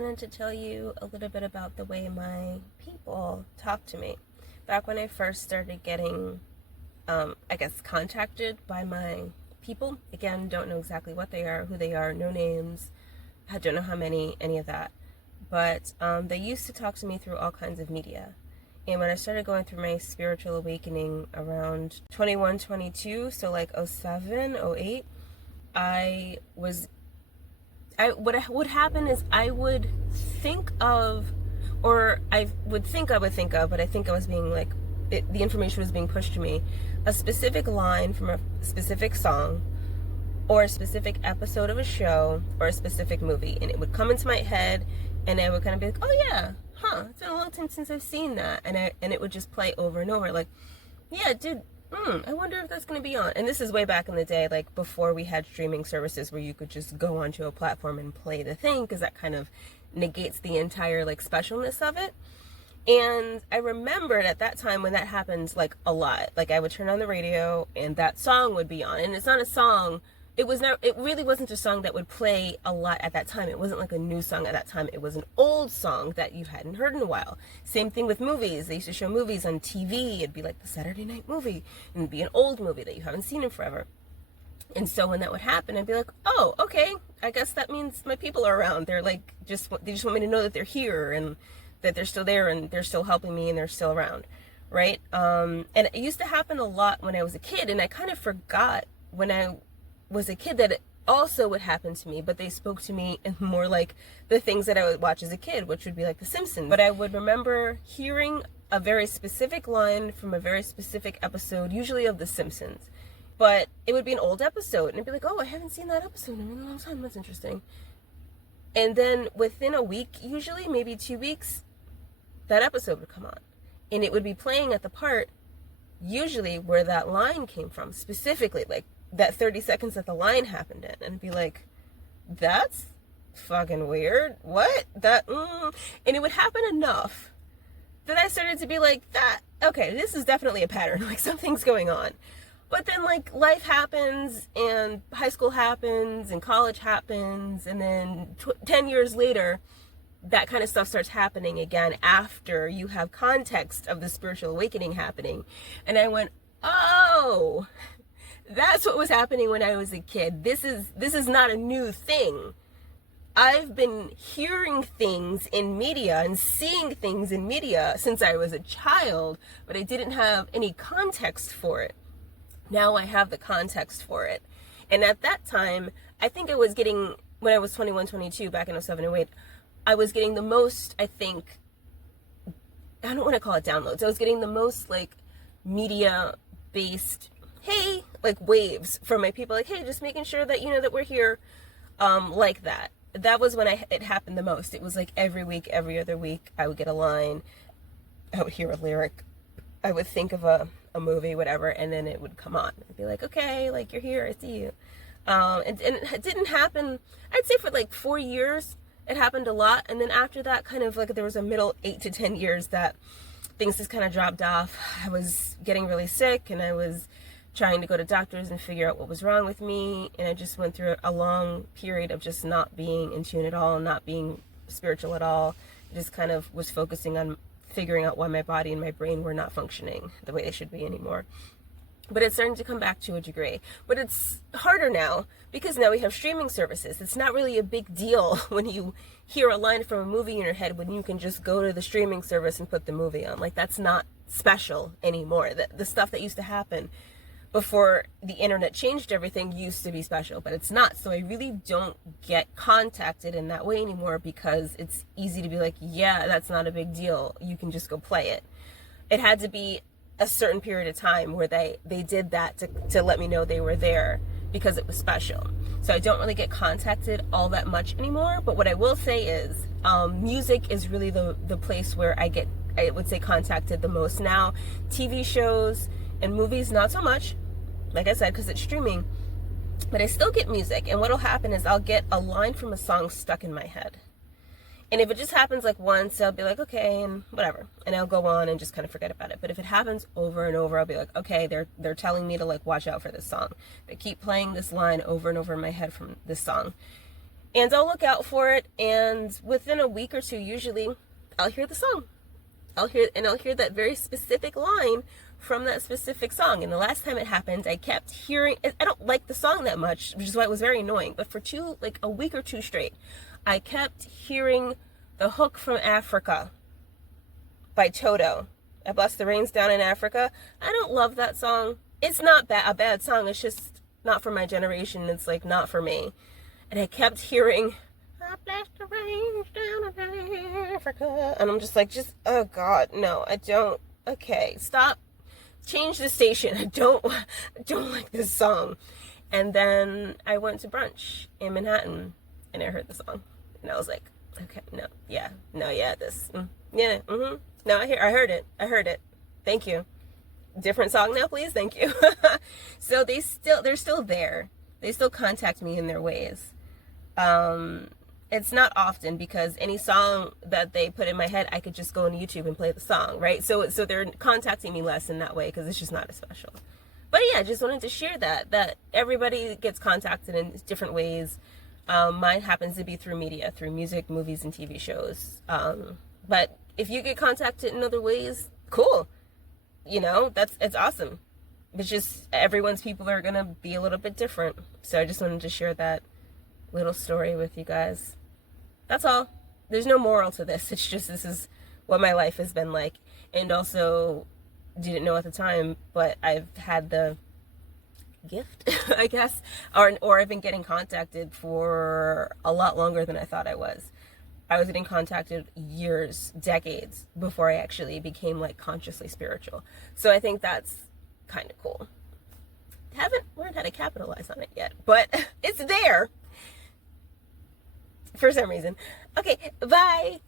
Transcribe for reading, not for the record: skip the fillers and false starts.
wanted to tell you a little bit about the way my people talk to me. Back when I first started getting, contacted by my people, again, don't know exactly what they are, who they are, no names, I don't know how many, any of that. But they used to talk to me through all kinds of media. And when I started going through my spiritual awakening around 21, 22, so like 07, 08, what would happen is I would think of, but I think I was being like, the information was being pushed to me, a specific line from a specific song, or a specific episode of a show, or a specific movie, and it would come into my head, and I would kind of be like, oh yeah, it's been a long time since I've seen that, and it would just play over and over, like, yeah, dude, I wonder if that's going to be on. And this is way back in the day, like before we had streaming services where you could just go onto a platform and play the thing, because that kind of negates the entire like specialness of it. And I remembered at that time when that happened, like a lot, like I would turn on the radio and that song would be on, and it's not a song. It really wasn't a song that would play a lot at that time. It wasn't like a new song at that time. It was an old song that you hadn't heard in a while. Same thing with movies. They used to show movies on TV. It'd be like the Saturday night movie, and it'd be an old movie that you haven't seen in forever. And so when that would happen, I'd be like, oh, okay, I guess that means my people are around. They're like, they just want me to know that they're here and that they're still there and they're still helping me and they're still around, right? And it used to happen a lot when I was a kid, and I kind of forgot when I was a kid that it also would happen to me, but they spoke to me in more like the things that I would watch as a kid, which would be like The Simpsons. But I would remember hearing a very specific line from a very specific episode, usually of The Simpsons. But it would be an old episode, and I'd be like, oh, I haven't seen that episode in a long time, that's interesting. And then within a week, usually, maybe 2 weeks, that episode would come on. And it would be playing at the part, usually, where that line came from, specifically, like, that 30 seconds that the line happened in, and be like, that's fucking weird. What? And it would happen enough that I started to be like, okay, this is definitely a pattern, like something's going on. But then like life happens, and high school happens, and college happens, and then 10 years later, that kind of stuff starts happening again after you have context of the spiritual awakening happening. And I went, oh, that's what was happening when I was a kid. This is not a new thing. I've been hearing things in media and seeing things in media since I was a child, but I didn't have any context for it. Now I have the context for it. And at that time, I think I was getting, when I was 21, 22, back in 07, 08, I was getting the most, I think, I don't want to call it downloads. I was getting the most like media-based, hey, like waves from my people, like, hey, just making sure that you know that we're here, like that. That was when it happened the most. It was like every week, every other week, I would get a line, I would hear a lyric, I would think of a movie, whatever, and then it would come on. I'd be like, okay, like, you're here, I see you. And it didn't happen, I'd say for like 4 years, it happened a lot, and then after that, kind of like there was a middle 8 to 10 years that things just kind of dropped off. I was getting really sick, and I was trying to go to doctors and figure out what was wrong with me, and I just went through a long period of just not being in tune at all, not being spiritual at all. I just kind of was focusing on figuring out why my body and my brain were not functioning the way they should be anymore. But it's starting to come back to a degree. But it's harder now because now we have streaming services. It's not really a big deal when you hear a line from a movie in your head when you can just go to the streaming service and put the movie on. Like, that's not special anymore. The stuff that used to happen before the internet changed everything used to be special, but it's not. So I really don't get contacted in that way anymore because it's easy to be like, yeah, that's not a big deal. You can just go play it. It had to be a certain period of time where they did that to let me know they were there because it was special. So I don't really get contacted all that much anymore. But what I will say is music is really the place where I would say contacted the most now. TV shows and movies, not so much, like I said, because it's streaming. But I still get music, and what'll happen is I'll get a line from a song stuck in my head. And if it just happens like once, I'll be like, okay, and whatever. And I'll go on and just kind of forget about it. But if it happens over and over, I'll be like, okay, they're telling me to like watch out for this song. They keep playing this line over and over in my head from this song. And I'll look out for it, and within a week or two, usually, I'll hear the song. I'll hear that very specific line from that specific song. And the last time it happened, I kept hearing, I don't like the song that much, which is why it was very annoying, but for a week or two straight, I kept hearing the hook from Africa by Toto. I Bless the Rains Down in Africa. I don't love that song. It's not a bad song. It's just not for my generation. It's like not for me. And I kept hearing, I bless the rains down in Africa. And I'm just like, oh God, no, I don't. Okay, stop. Change the station. I don't like this song. And then I went to brunch in Manhattan, and I heard the song. And I was like, okay, no, I heard it. Thank you. Different song now, please. Thank you. So they're still there. They still contact me in their ways. It's not often, because any song that they put in my head, I could just go on YouTube and play the song, right? So they're contacting me less in that way, because it's just not as special. But yeah, I just wanted to share that everybody gets contacted in different ways. Mine happens to be through media, through music, movies, and TV shows. But if you get contacted in other ways, cool. It's awesome. It's just everyone's people are gonna be a little bit different. So I just wanted to share that little story with you guys. That's all. There's no moral to this. It's just, this is what my life has been like. And also, didn't know at the time, but I've had the gift, I guess, or I've been getting contacted for a lot longer than I thought I was. I was getting contacted years, decades before I actually became like consciously spiritual. So I think that's kind of cool. Haven't learned how to capitalize on it yet, but it's there for some reason. Okay, bye.